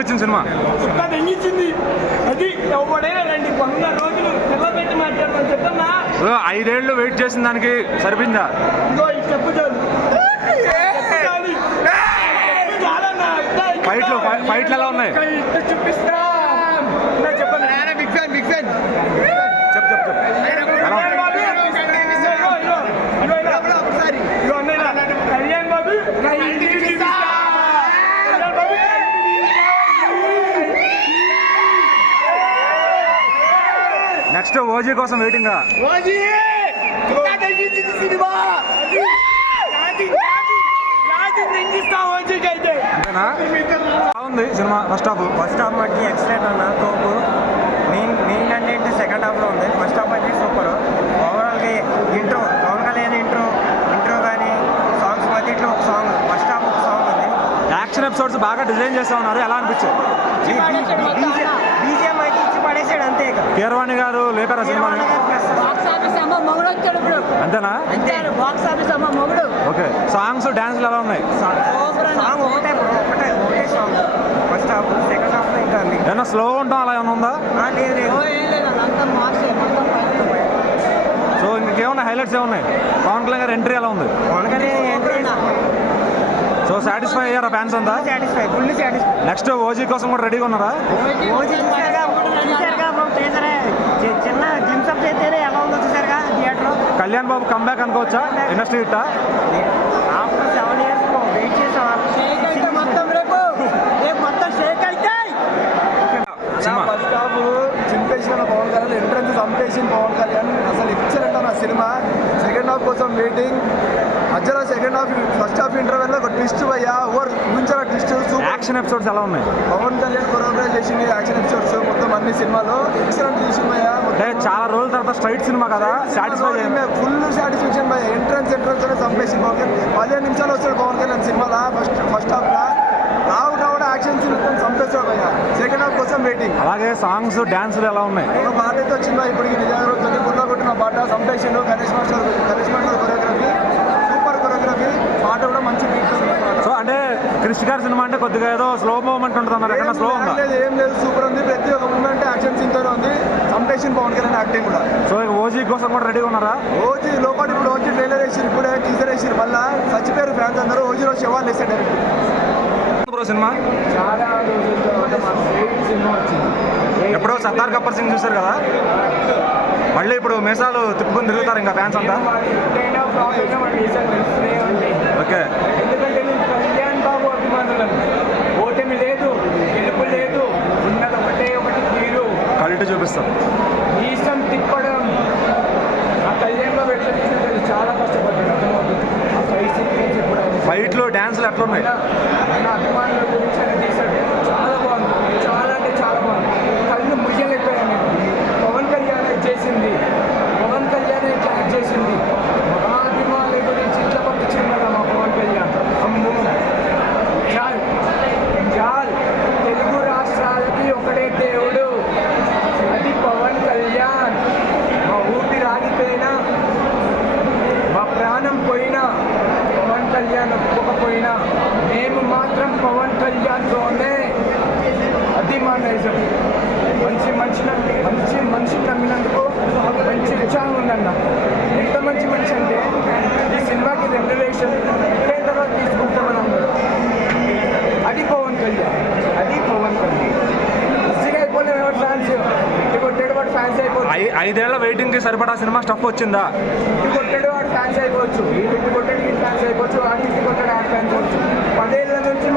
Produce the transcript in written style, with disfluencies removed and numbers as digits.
అనిపించింది సినిమా? తెంగించింది. అది ఎవడైనా రండి 100 రోజులు నిలబెట్టి మాట్లాడమని చెప్పన్నా. 5 ఏళ్ళు వెయిట్ చేసిన దానికి సరిపోయిందా? ఇగో ఈ చెప్పు చాలు. ఫైట్లు ఎలా ఉన్నాయి? చూపిస్తా చెప్పండి. బిగ్ ఫ్యాన్ చెప్పు కళ్యాణ్ బాబు నెక్స్ట్ ఓజీ కోసం వెయిటింగ్. అంతేనా? బాగుంది సినిమా. ఫస్ట్ హాఫ్ మట్టి ఎక్సలెంట్ అన్న, తోపు. మెయిన్ అంటే సెకండ్ హాఫ్లో ఉంది. ఫస్ట్ హాఫ్ అయితే సూపర్. ఓవరాల్గా ఇంట్రో, పవన్ కళ్యాణ్ ఇంట్రో కానీ సాంగ్స్ మధ్యలో ఒక సాంగ్, ఫస్ట్ హాఫ్ ఒక సాంగ్ ఉంది. యాక్షన్ ఎపిసోడ్స్ బాగా డిజైన్ చేస్తా ఉన్నారు. ఎలా అనిపించాయి? బీజిఎం అయితే ఇచ్చి పడేసాడు అంతే. కీరవాణి గారు లేపారా సినిమా? అంతేనా? ఓకే. సాంగ్స్ డాన్స్లు ఎలా ఉన్నాయి? సాంగ్ ఒకటే song. First half, second half ఇంకా ఏమన్నా స్లో ఉంటాం అలా ఏమన్నా ఉందా? లేదు. సో ఇంకేమన్నా హైలైట్స్ ఏమున్నాయి? పవన్ కళ్యాణ్ గారు ఎంట్రీ ఎలా ఉంది? Pawan Kalyan entry so satisfy అయ్యారా ఫ్యాన్స్ అంతా? Fully satisfy. నెక్స్ట్ ఓజీ కోసం కూడా రెడీగా ఉన్నారా? చిన్న గ్లిమ్స్ అప్ చేస్తేనే ఎలా ఉందో చూసారుగా థియేటర్. కళ్యాణ్ బాబు కంబ్యాక్ అనుకోవచ్చా? ఇండస్ట్రీ హిట్టా? ఆఫ్టర్ 7 years వెయిట్ చేసాం. ఫస్ట్ హాఫ్ చింపేసిన పవన్ కళ్యాణ్, ఎంట్రన్స్ చంపేసిన పవన్ కళ్యాణ్. అసలు ఎక్సలెంట్ అన్న సినిమా. సెకండ్ హాఫ్ కోసం వెయిటింగ్. మధ్యలో second half, first half interval ఒక ట్విస్ట్ భయ్యా, ఓవర్ ఊహించిన ట్విస్ట్. యాక్షన్ ఎపిసోడ్స్ ఎలా ఉన్నాయి? పవన్ కళ్యాణ్ కొరియోగ్రాఫ్ చేసింది యాక్షన్ ఎపిసోడ్స్ మొత్తం అన్ని సినిమాలో ఎక్సలెంట్ చేసింది భయ్యా. అంటే చాలా రోజుల తర్వాత స్ట్రైట్ సినిమా కదా, సాటిస్ఫై ఫుల్ సాటిస్ఫాక్షన్ భయ్యా. ఎంట్రన్స్ అనే చంపేసింది పవన్ కళ్యాణ్. 15 నిమిషాలు వస్తాడు పవన్ కళ్యాణ్ సినిమాలో. ఫస్ట్ హాఫ్ లా రావుడు యాక్షన్ సీన్ చంపేస్తాడు భయ్యా. సెకండ్ హాఫ్ కోసం వెయిటింగ్. అలాగే సాంగ్స్ డాన్సులు ఎలా ఉన్నాయి? ఒక పాట అయితే వచ్చిందా ఇప్పుడు నిజంగా గుర్తా కొట్టిన పాట చంపేసిండు. Ganesh master choreography, super choreography. పాట కూడా మంచి బీట్. సో అంటే క్రిష్ గారి సినిమా అంటే కొద్దిగా ఏదో స్లో మూవ్మెంట్ ఉంటుంది అన్నారు. ఎక్కడ స్లో ఉందా? ఏం లేదు, సూపర్ ఉంది. ప్రతి ఒక్క మూమెంట్ యాక్షన్ సీన్ తోనే ఉంది. చంపేసిండు పవన్ కళ్యాణ్ యాక్టింగ్ కూడా. సో ఓజీ కోసం కూడా రెడీగా ఉన్నారా? ఓజీ లోపల ఇప్పుడు ఓజీ ట్రైలర్ వేసారు, ఇప్పుడే టీజర్ వేసారు. మళ్ళీ చచ్చిపోయారు ఫ్యాన్స్ అందరూ. ఓజీలో శవాలు వేసాడు డైరెక్ట్. సినిమా చాలా రోజుల తర్వాత మా ఫేవరెట్ సినిమా వచ్చింది. ఎప్పుడో సర్దార్ గబ్బర్ సింగ్ చూశారు కదా, మళ్ళీ ఇప్పుడు మీసాలు తిప్పుకొని తిరుగుతారు ఇంకా ఫ్యాన్స్ అంతా. ఓకే. ఎందుకంటే నేను కళ్యాణ్ బాబు అభిమానులను. ఓటమి లేదు, గెలుపు లేదు, ఉన్నది ఒకటి తీరు. క్వాలిటీ చూపిస్తాం. ఈసం తిప్పడం. ఆ కళ్యాణ్ బాబు ఎట్లా తీసినట్టు చాలా కష్టపడ్డాడు. ఆ ఫైట్ సీక్వెన్స్ ఇప్పుడు ఫైట్లు డాన్స్లు ఎట్లున్నాయి? ఆయన అభిమానుల గురించి ఆయన తీశాడు. చాలా బాగుంది. చాలా అంటే చాలా బాగుంది. కళ్ళు ముయ్యలేకపోయాను నేను. పవన్ కళ్యాణ్ చేసింది, పవన్ కళ్యాణ్ యాక్ట్ చేసింది. మా అభిమానుల గురించి ఇట్లా పంపించింది కదా మా పవన్ కళ్యాణ్. అమ్మో చాలు. తెలుగు రాష్ట్రాలకి ఒకటే దేవుడు, అది పవన్ కళ్యాణ్. మా ఊపిరి ఆగిపోయినా, మా ప్రాణం పోయినా, పవన్ కళ్యాణ్ ఒప్పుకోకపోయినా మేము మాత్రం పవన్ కళ్యాణ్తోనే. అది మా నైజం. మంచి మనిషిని నమ్మినందుకు మంచి ఉత్సాహం ఉందన్న. ఎంత మంచి మనిషి అంటే ఈ సినిమాకి రెమ్యునరేషన్ అయిన తర్వాత తీసుకుంటామని అన్నారు. అది పవన్ కళ్యాణ్. ఈజీగా అయిపోలేదు ఫ్యాన్స్. కొట్టాడు వాడు ఫ్యాన్స్ అయిపోతుంది. 5 ఏళ్ల వెయిటింగ్ కి సరిపడా సినిమా స్టఫ్ వచ్చిందా? కొట్టాడు వాడు ఫ్యాన్స్ అయిపోవచ్చు, కొట్టాడు ఫ్యాన్స్ అయిపోవచ్చు, ఆడికి కొట్టాడు ఆడి ఫ్యాన్స్ అవ్వచ్చు. 10 ఏళ్ళ నుంచి